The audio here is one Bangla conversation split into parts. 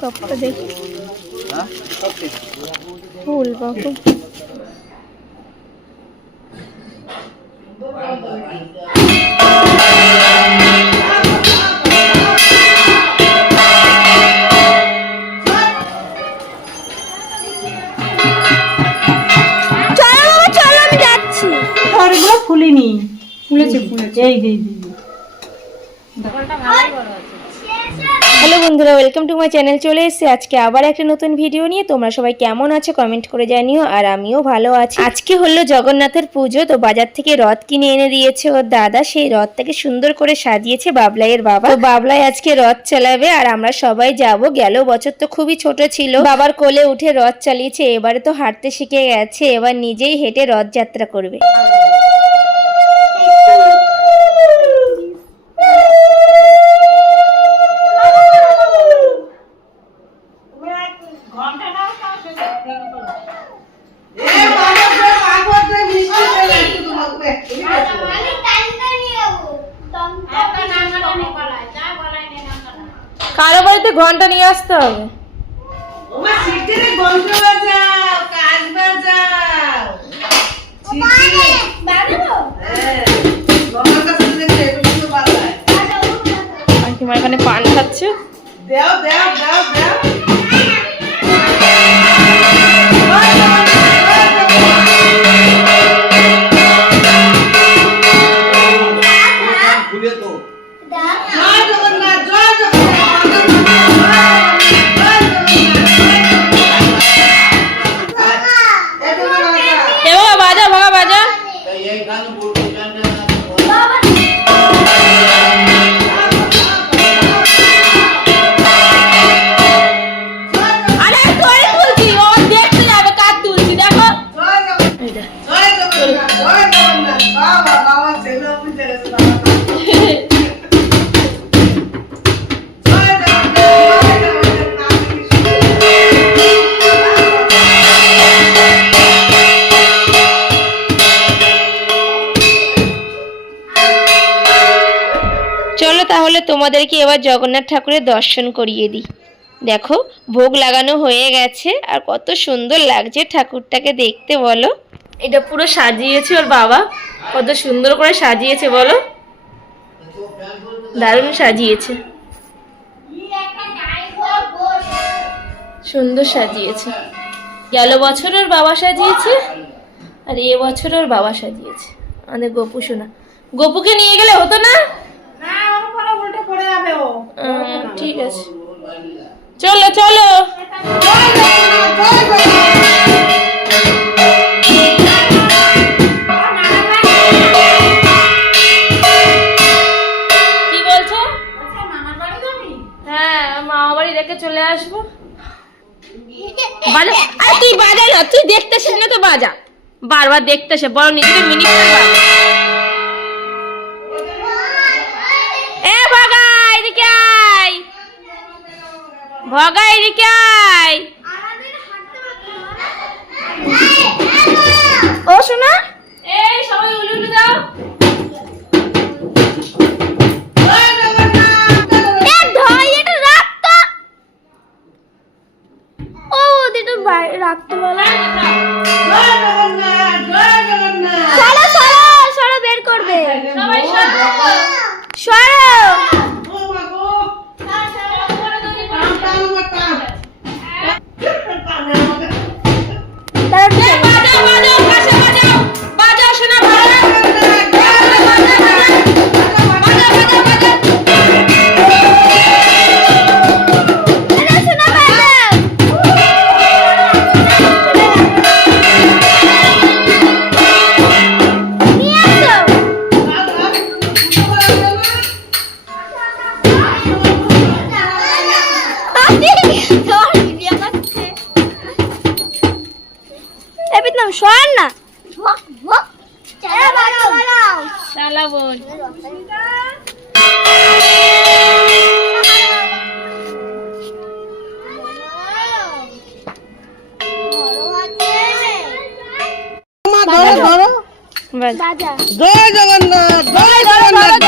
কপটা দেখি ফুল বাবু। ফুলিনি, ফুলেছে ফুলেছে, এই যে হ্যালো বন্ধুরা, ওয়েলকাম টু মাই চ্যানেল। চলে এসেছি আজকে আবার একটা নতুন ভিডিও নিয়ে। তোমরা সবাই কেমন আছো কমেন্ট করে জানিও, আর আমিও ভালো আছি। আজকে হলো জগন্নাথের পুজো, তো বাজার থেকে রথ কিনে এনে দিয়েছে ওর দাদা। সেই রথটাকে সুন্দর করে সাজিয়েছে বাবলাইয়ের বাবা। তো বাবলাই আজকে রথ চালাবে আর আমরা সবাই যাব। গেল বছর তো খুবই ছোট ছিল, বাবার কোলে উঠে রথ চালিয়েছে, এবারে তো হাঁটতে শিখে গেছে, এবার নিজেই হেঁটে রথযাত্রা করবে। কারো বাড়িতে ঘন্টা নিয়ে আসতে হবে। কাকিমা এখানে পান খাচ্ছে। চলো তাহলে তোমাদেরকে এবার জগন্নাথ ঠাকুরের দর্শন করিয়ে দিই। দেখো ভোগ লাগানো হয়ে গেছে, আর কত সুন্দর লাগছে ঠাকুরটাকে দেখতে বলো। এটা পুরো সাজিয়েছে ওর বাবা, কত সুন্দর করে সাজিয়েছে বলো, দারুণ সাজিয়েছে, সুন্দর সাজিয়েছে। গেল বছর ওর বাবা সাজিয়েছে, আর এ বছর ওর বাবা সাজিয়েছে। আমাদের গপু শোনা, গপুকে নিয়ে গেলে হতো না? ঠিক আছে, চলো চলো। কি বলছো? হ্যাঁ, মামা বাড়ি রেখে চলে আসবো। বাজা, আরে তুই বাজা না, তুই দেখতেছিস না তো বাজা, বারবার দেখতেছে, বড় নিজেকে মিনিট করবা। ভগা এদিকে আয়। ও শোনা, এই সবাই উলু উলু দাও। রাখতে বলা সরো বের করবে সবাই, সরো। শোন না, চালাবো। জয় জগন্নাথ, জয় জগন্নাথ।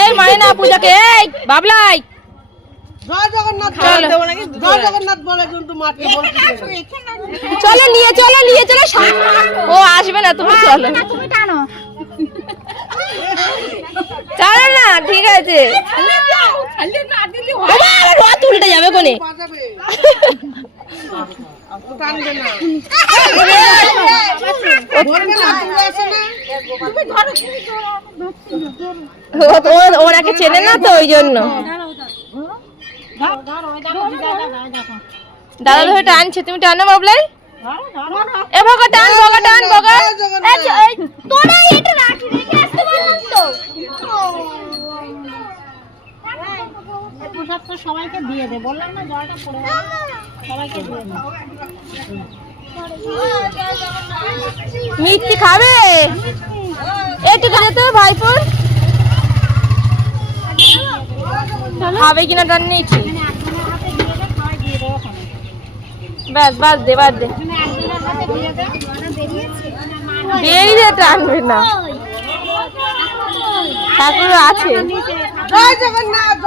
এই মানে না পূজাকে, এই বাবলাই জয় জগন্নাথ জয় জগন্নাথ বলে কিন্তু মাকে বলছি চলো নিয়ে চলো ও আসবে না, তুমি চলো চলো না, ঠিক আছে রথ উল্টে যাবে কোনে বাজাবে টানবে না বলবে না তুমি আসো না ওনাকে চেনে না তো ওই জন্য দাদা ধরে টানছে, তুমি টানো বাবলাই। এ ভগা টান, ভগা টান, ভগা জয় জগন্নাথ তোরা এটা রাখি রেখে আসতে পারলাম তো প্রসাদ তো সবাইকে দিয়ে দে, বললাম না জলটা পড়ে সবাইকে দিয়ে দে। মিষ্টি খাবে একটু খেলে তো ভাইপুর খাবে কিনা টান নেই কি, ব্যাস বাদ দে বাদ দে, বেরিয়ে টানবে না, ঠাকুর আছে। জয় জগন্নাথ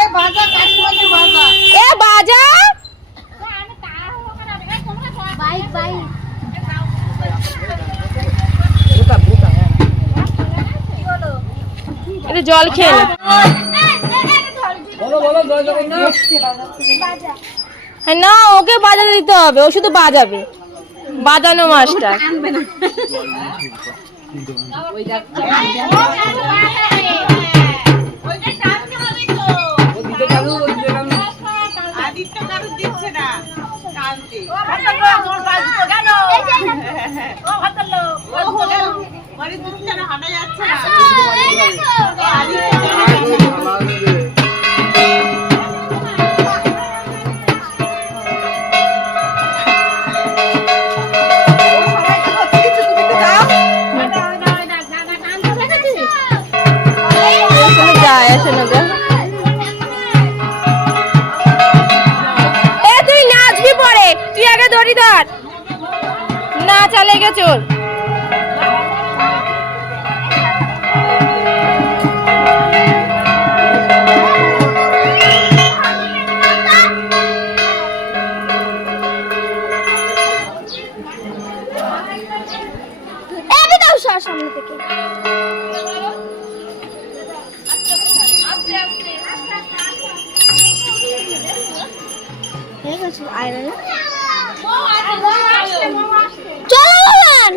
এই ভাজা কাশ্মীরি ভাজা এ বাজা বাইক বাইক একটু জল খেয়ে নে। হ্যাঁ, না ওকে বাজাতে দিতে হবে, ও শুধু বাজাবে, বাজানো মাস্টার। আদিত্য কারণ দিচ্ছে না কালকে বাড়ি দিচ্ছে না হাঁটা যাচ্ছে না যায় আসে না গো। এ তুই নাচবি পরে, তুই আগে দড়ি ধর, না চালে গে চল। এই দাও সামনে থেকে চলো বাবান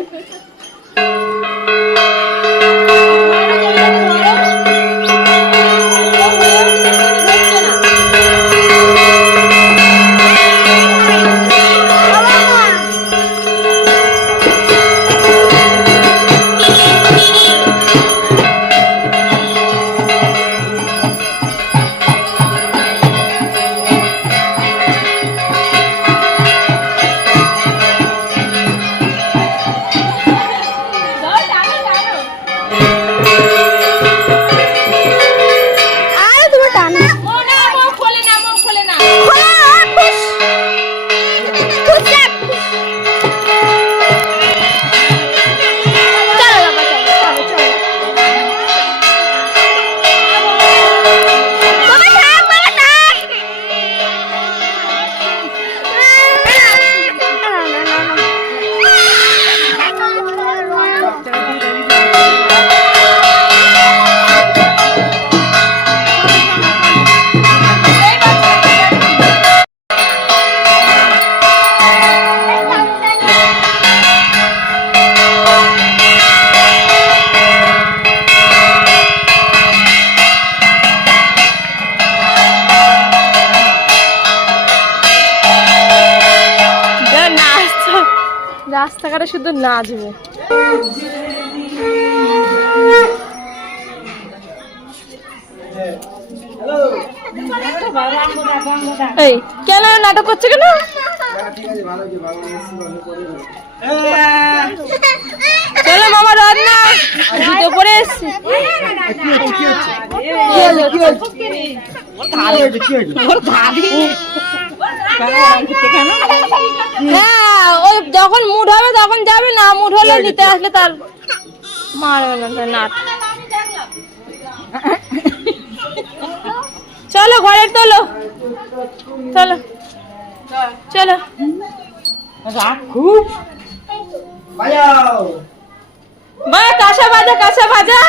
রাস্তাঘাটে শুধু নাচবে। এই কেন নাটক করছে কেন? চলো মামা রান্না ভিডিও করে এসছি। হ্যাঁ, ওই যখন মুড হবে তখন যাবে, না মুড হলে নিতে আসলে তার মারবে না তো নাট। চলো ঘরে তোলো, চলো চলো। বা কাঁসা বাজা, কাঁসা বাজা।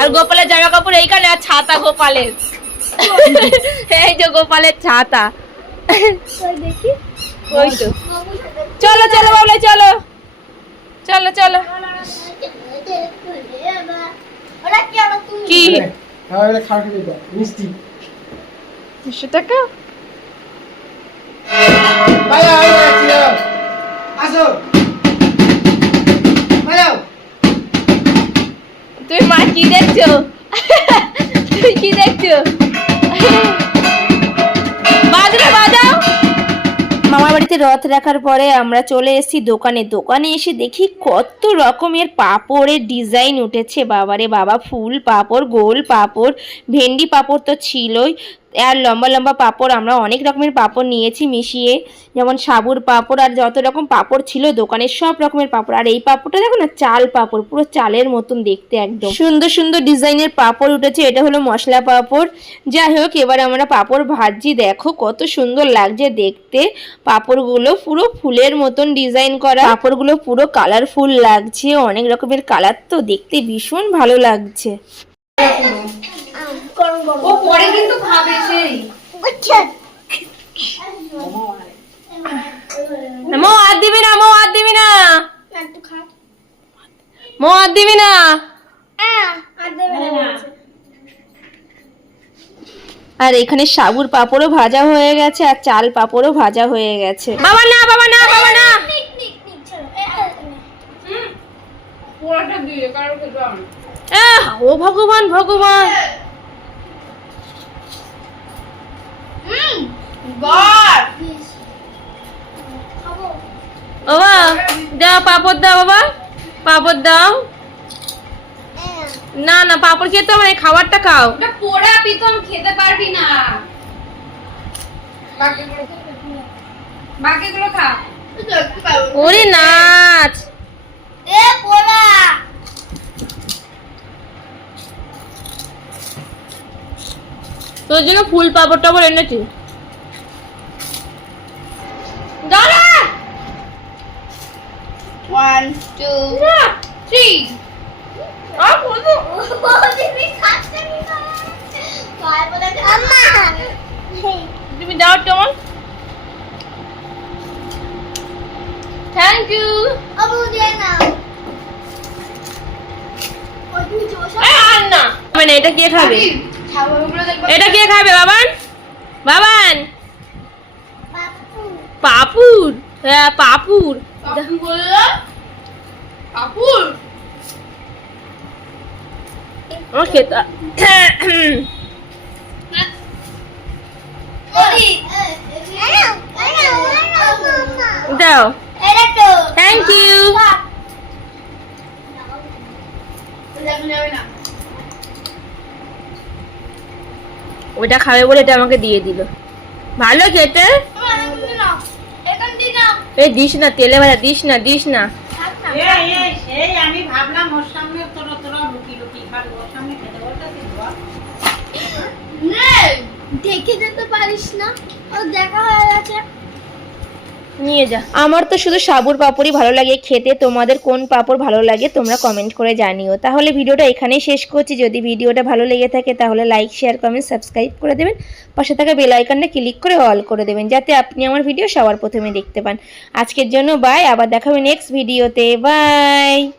আর গোপালের জামা কাপড় এইখানে, আর ছাতা গোপালের। এই যে গোপালের ছাতা। ওই তো। চলো চলো বাবলা, চলো চলো চলো। কি 200 টাকা? তুই মা কি দেখছো? তুই কি দেখছো? বাজনা বাজাও। মামার বাড়িতে রথ রাখার পরে আমরা চলে এসেছি দোকানে। দোকানে এসে দেখি কত রকমের পাঁপড়ের ডিজাইন উঠেছে। বাবারে বাবা, ফুল পাঁপড়, গোল পাঁপড়, ভেন্ডি পাঁপড় তো ছিলই, আর লম্বা লম্বা পাঁপড়। আমরা অনেক রকমের পাঁপড় নিয়েছি মিশিয়ে, যেমন সাবুর পাঁপড় আর যত রকম পাঁপড় ছিল দোকানে সব রকমের পাঁপড়। আর এই পাঁপড়টা দেখো না, চাল পাঁপড়, পুরো চালের মতন দেখতে, একদম সুন্দর সুন্দর ডিজাইনের পাঁপড় উঠেছে। এটা হলো মশলা পাঁপড়। যাই হোক, এবার আমরা পাঁপড় ভাজছি। দেখো কত সুন্দর লাগছে দেখতে। পাঁপড়গুলো পুরো ফুলের মতন ডিজাইন করা, পাঁপড়গুলো পুরো কালারফুল লাগছে, অনেক রকমের কালার, তো দেখতে ভীষণ ভালো লাগছে। ও পরে কিন্তু খাবে সেই। মো আর দিবি না, মো আর দিবি না, মো আর দিবি না। আর এখানে সাবুর পাঁপড়ও ভাজা হয়ে গেছে, আর চাল পাঁপড়ও ভাজা হয়ে গেছে। বাবা না, বাবা না, বাবা না। ও ভগবান ভগবান। বাবা দাও পাপড়, দাও বাবা পাপড় দাও। না না, পাপড় খেতে হবে, খাবারটা খাও। পোড়া পিতম খেতে পারবি না, বাকিগুলো খা। ওরে নাচ। তোর জন্য ফুল পাপড় টাপড় এনেছি। দাঁড়া। 1 2 3। তুমি দাও তোমার। Thank you. মানে এটা কে খাবে? এটা কে খাবে? বাবান, বাবান। পাপুর। হ্যাঁ পাপুর। পাপুর আমার খেতা। দাও। Thank you. ওটা খাবে বলে এটা আমাকে দিয়ে দিল। ভালো খেতে। এই দিস না, তেলে ভাজা দিস না, দিস না। আমি ভাবলাম ওর সামনে তোরা লুকি লুকি খাবি, ওর সামনে খেতে বলতে দেখে যেতে পারিস না, ও দেখা হয়ে গেছে। নিয়ে যা। আমার তো শুধু সাবুর পাপড়ই ভালো লাগে খেতে, তোমাদের কোন পাপড় ভালো লাগে তোমরা কমেন্ট করে জানিও। তাহলে ভিডিওটা এখানেই শেষ করছি। যদি ভিডিওটা ভালো লেগে থাকে তাহলে লাইক, শেয়ার, কমেন্ট, সাবস্ক্রাইব করে দেবেন। পাশে থাকা বেল আইকনটা ক্লিক করে অল করে দেবেন, যাতে আপনি আমার ভিডিও সবার প্রথমে দেখতে পান। আজকের জন্য বাই, আবার দেখা হবে নেক্সট ভিডিওতে। বাই।